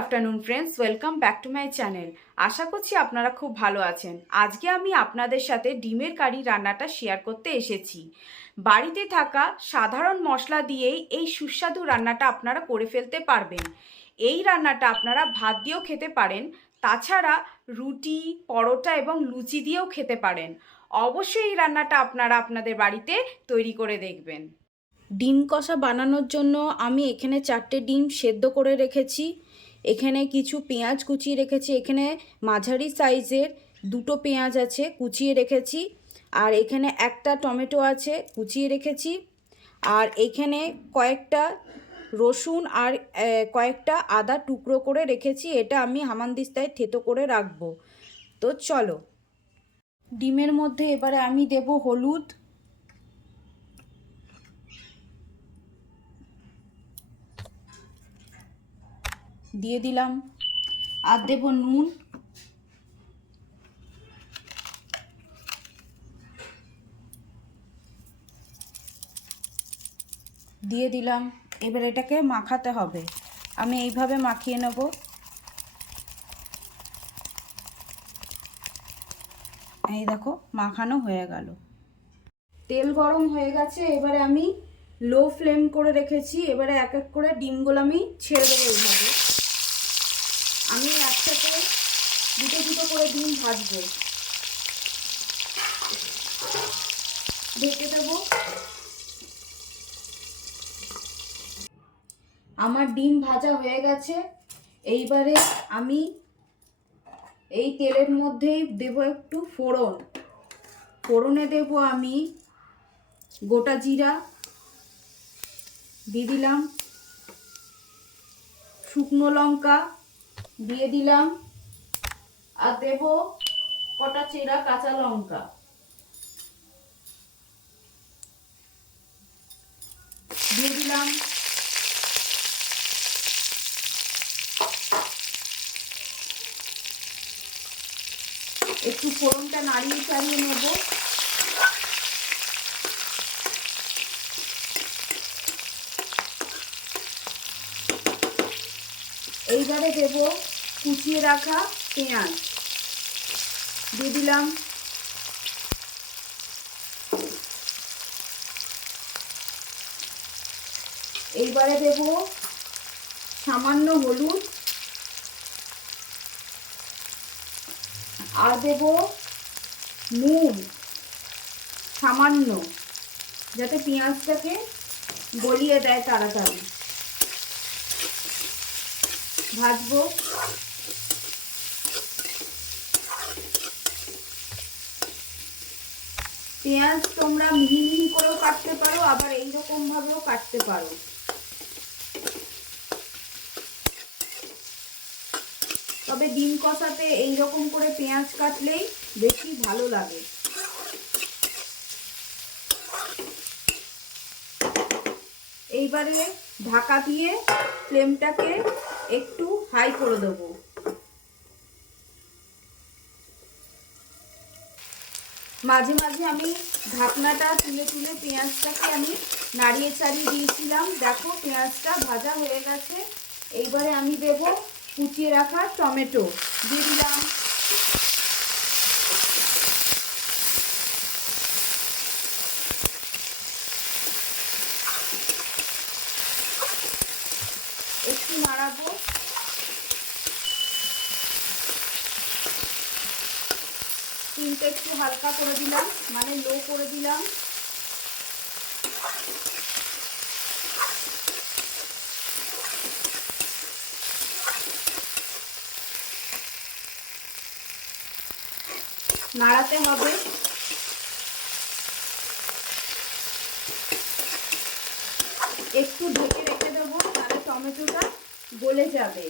Afternoon friends welcome back to my channel আশা করছি আপনারা খুব ভালো আছেন। আজকে আমি আপনাদের সাথে ডিমের কারি রান্নাটা শেয়ার করতে এসেছি। বাড়িতে থাকা সাধারণ মশলা দিয়েই এই সুস্বাদু রান্নাটা আপনারা করে ফেলতে পারবেন। এই রান্নাটা আপনারা ভাত দিয়েও খেতে পারেন, তাছাড়া রুটি, পরোটা এবং লুচি দিয়েও খেতে পারেন। অবশ্যই এই রান্নাটা আপনারা আপনাদের বাড়িতে তৈরি করে দেখবেন। ডিম কষা বানানোর জন্য আমি এখানে চারটে ডিম সেদ্ধ করে রেখেছি। এখানে কিছু পেঁয়াজ কুচিয়ে রেখেছি। এখানে মাঝারি সাইজের দুটো পেঁয়াজ আছে, কুচিয়ে রেখেছি। আর এখানে একটা টমেটো আছে, কুচিয়ে রেখেছি। আর এখানে কয়েকটা রসুন আর কয়েকটা আদা টুকরো করে রেখেছি। এটা আমি হামানদিস্তায় থেতো করে রাখব। তো চলো। ডিমের মধ্যে এবারে আমি দেব হলুদ দিয়ে দিলাম। আর দেব নুন। দিয়ে দিলাম। এবার এটাকে মাখাতে হবে। আমি এইভাবে মাখিয়ে নেব। এই দেখো, মাখানো হয়ে গেল। তেল গরম হয়ে গেছে। এবারে আমি লো ফ্লেম করে রেখেছি। এবারে এক এক করে ডিমগুলো আমি ছেড়ে দেবো এইভাবে আমি একসাথে দুটো করে ডিম ভাজবো। ঢেকে দেবো। আমার ডিম ভাজা হয়ে গেছে। এইবারে আমি এই তেলের মধ্যেই দেব একটু ফোড়ন। ফোড়নে দেব আমি গোটা জিরা দিয়ে দিলাম। শুকনো লঙ্কা দিয়ে দিলাম। আর দেব কটা চেরা কাঁচা লঙ্কা। দিলাম। একটু ফোড়নটা নাড়িয়ে চাড়িয়ে নেব। এইবারে দেব কুচিয়ে রাখা পেঁয়াজ দিয়ে দিলাম। এইবারে দেব সামান্য হলুদ। আর দেব নুন, সামান্য, যাতে পেঁয়াজটাকে গলিয়ে দেয় তাড়াতাড়ি। ভাজবো। পেঁয়াজ তোমরা মিহি মিহি করেও কাটতে পারো, আবার এইরকম ভাবেও কাটতে পারো। তবে ডিম কষাতে এইরকম করে পেঁয়াজ কাটলেই বেশি ভালো লাগে। এইবারে ঢাকা দিয়ে ফ্লেমটাকে একটু হাই করে দেবো। মাঝে মাঝে আমি ঢাকনাটা তুলে তুলে পেঁয়াজটাকে আমি নাড়িয়ে চাড়িয়ে দিয়েছিলাম। দেখো পেঁয়াজটা ভাজা হয়ে গেছে। এইবারে আমি দেব কুচিয়ে রাখা টমেটো। দিয়ে দিলাম একটু নাড়াবো তিনটে একটু হালকা করে দিলাম মানে লো করে দিলাম। নাড়াতে হবে। একটু ঢেকে রেখে দেবো, তাহলে টমেটোটা গলে যাবে।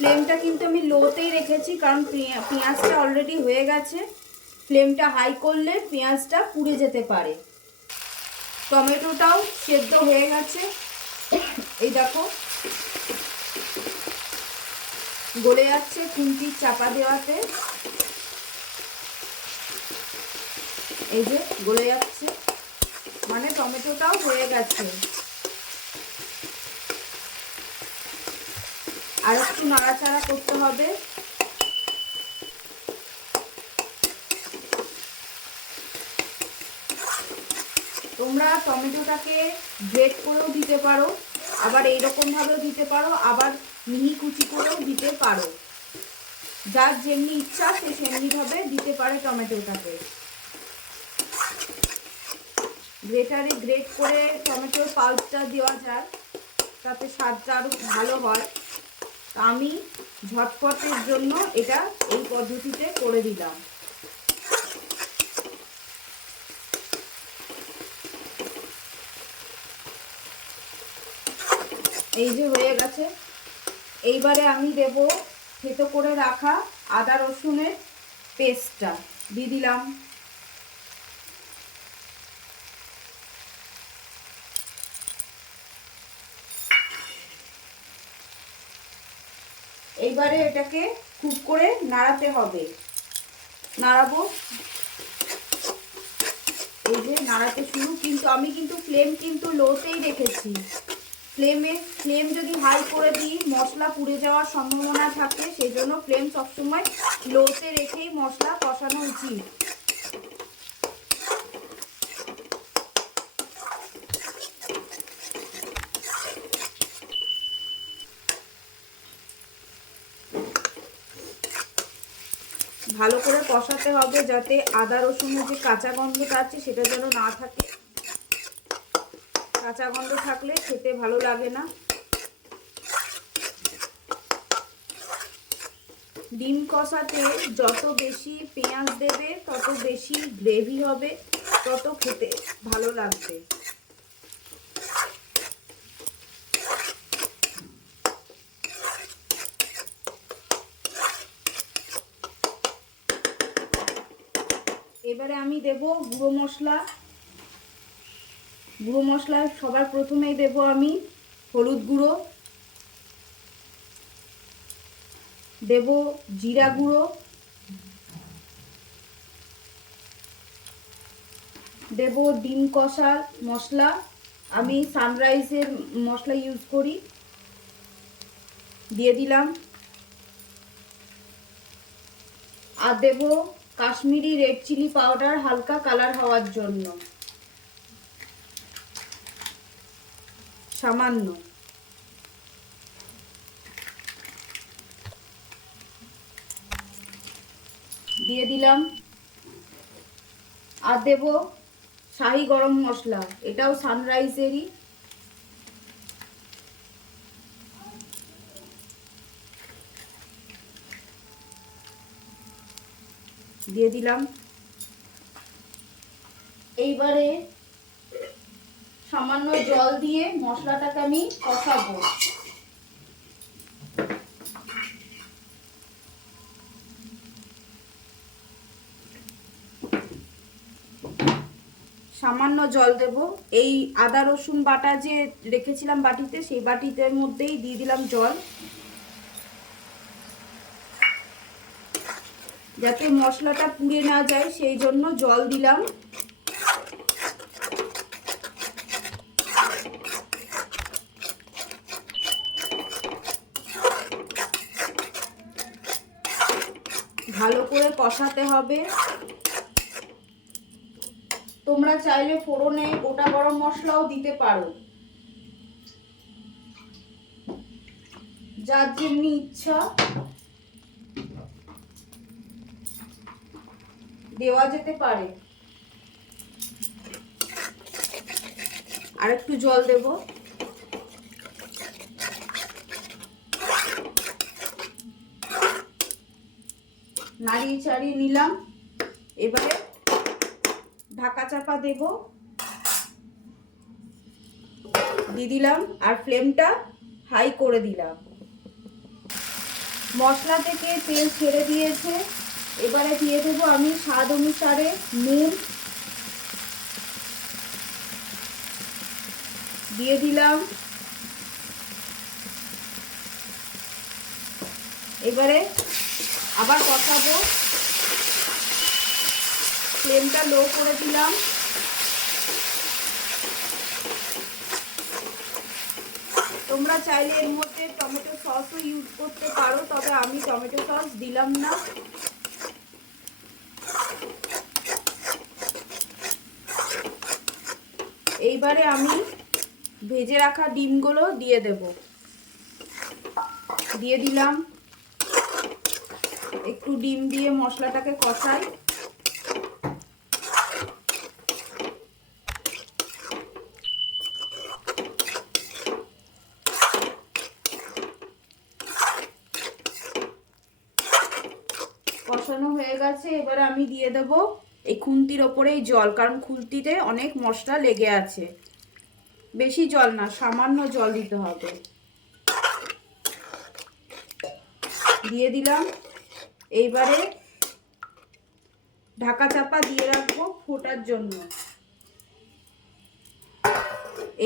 ফ্লেমটা কিন্তু আমি লোতেই রেখেছি, কারণ পেঁয়া- পেঁয়াজটা অলরেডি হয়ে গেছে। ফ্লেমটা হাই করলে পেঁয়াজটা পুড়ে যেতে পারে। টমেটোটাও সেদ্ধ হয়ে গেছে। এই দেখো। গলে যাচ্ছে খুন্তি চাপা দেওয়াতে। এই যে গলে যাচ্ছে। মানে টমেটোটাও হয়ে গেছে। আর একটু নাড়াচাড়া করতে হবে। তোমরা টমেটোটাকে গ্রেট করেও দিতে পারো, আবার এইরকমভাবেও দিতে পারো, আবার মিহি কুচি করেও দিতে পারো। যার যেমনি ইচ্ছা সে সেমনিভাবে দিতে পারে টমেটোটাকে। গ্রেটারে গ্রেট করে টমেটোর পাল্পটা দেওয়া যায় তাতে স্বাদটা আরও ভালো হয়। আমি ঝটপটের জন্য এটা এই পদ্ধতিতে করে দিলাম। এই যে হয়ে গেছে। এইবারে আমি দেব থেতো করে রাখা আদা রসুনের পেস্টটা। দিয়ে দিলাম। এইবারে এটাকে খুব করে নাড়াতে হবে। নাড়াবো। এই যে নাড়াতে শুরু, কিন্তু আমি কিন্তু ফ্লেম কিন্তু লোতেই রেখেছি। ফ্লেমে ফ্লেম যদি হাই করে দিই, মশলা পুড়ে যাওয়ার সম্ভাবনা থাকে, সেই জন্য ফ্লেম সবসময় লোতে রেখেই মশলা কষানো উচিত। ভালো করে কষাতে হবে যাতে আদা রসুনের যে কাঁচা গন্ধটা আছে সেটা যেন না থাকে। কাঁচা গন্ধ থাকলে খেতে ভালো লাগে না। ডিম কষাতে যত বেশি পেঁয়াজ দেবে, তত বেশি গ্রেভি হবে, তত খেতে ভালো লাগবে। এবারে আমি দেব গুঁড়ো মশলা। গুঁড়ো মশলা সবার প্রথমেই দেব আমি হলুদ গুঁড়ো। দেব জিরা গুঁড়ো। দেব ডিম কষা মশলা। আমি সানরাইজের মশলা ইউজ করি। দিয়ে দিলাম। আর দেব কাশ্মীরি রেড চিলি পাউডার হালকা কালার হওয়ার জন্য। সামান্য। দিয়ে দিলাম। আর দেব শাহি গরম মশলা। এটাও সানরাইজেরই দিয়ে দিলাম। এইবারে সামান্য জল দিয়ে মশলাটাকে আমি কষাবো। সামান্য জল দেব। এই আদা রসুন বাটা যে রেখেছিলাম বাটিতে, সেই বাটিতে মধ্যেই দিয়ে দিলাম জল। যাতে মশলাটা পুড়ে না যায়, সেই জন্য জল দিলাম। ভালো করে কষাতে হবে। তোমরা চাইলে ফোড়নে গোটা গরম মশলাও দিতে পারো। যার যেমনি ইচ্ছা। দেওয়া যেতে পারে। আর একটু জল দেব। নাড়িয়ে চাড়িয়ে নিলাম। এবারে ঢাকা চাপা দেব। দিয়ে দিলাম আর ফ্লেমটা হাই করে দিলাম। মশলা থেকে তেল ছেড়ে দিয়েছে। এবারে দিয়ে দেবো আমি স্বাদ অনুসারে নুন। দিয়ে দিলাম। এবারে আবার কষাবো ফ্লেমটা লো করে দিলাম। তোমরা চাইলে এর মধ্যে টমেটো সসও ইউজ করতে পারো, তবে আমি টমেটো সস দিলাম না। এইবারে আমি ভেজে রাখা ডিমগুলো দিয়ে দেব। দিয়ে দিলাম। একটু ডিম দিয়ে মশলাটাকে কষাই। কষানো হয়ে গেছে, এবারে আমি দিয়ে দেব এই খুন্তির ওপরেই জল, কারণ খুন্তিতে অনেক মশলা লেগে আছে। বেশি জল না, সামান্য জল দিতে হবে। দিয়ে দিলাম। এইবারে ঢাকা চাপা দিয়ে রাখব ফোটার জন্য।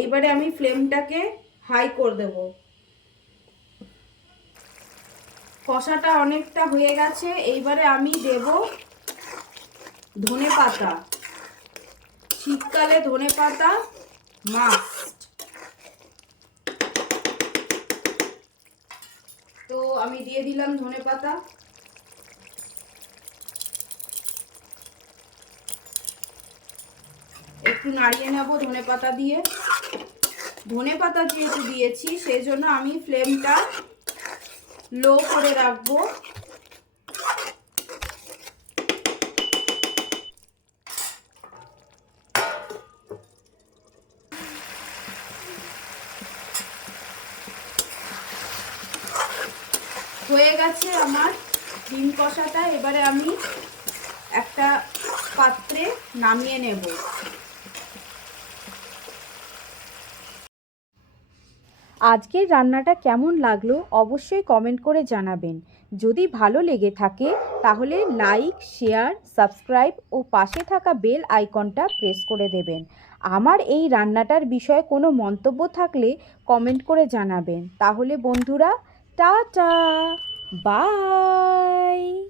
এইবারে আমি ফ্লেমটাকে হাই করে দেব। কষাটা অনেকটা হয়ে গেছে। এইবারে আমি দেব ধনে পাতা। শীতকালে ধনে পাতা মাস্ট তো আমি দিয়ে দিলাম ধনে পাতা। একটু নাড়িয়ে নেব ধনে পাতা দিয়ে। ধনে পাতা যেহেতু দিয়েছি সেই জন্য আমি ফ্লেমটা লো করে রাখব হয়ে গেছে আমার ডিম কষাটা এবারে আমি একটা পাত্রে নামিয়ে নেব। আজকের রান্নাটা কেমন লাগল অবশ্যই কমেন্ট করে জানাবেন। যদি ভালো লেগে থাকে, তাহলে লাইক, শেয়ার, সাবস্ক্রাইব ও পাশে থাকা বেল আইকনটা প্রেস করে দেবেন। আমার এই রান্নাটার বিষয়ে কোনো মন্তব্য থাকলে কমেন্ট করে জানাবেন। তাহলে বন্ধুরা, টাটা! Bye.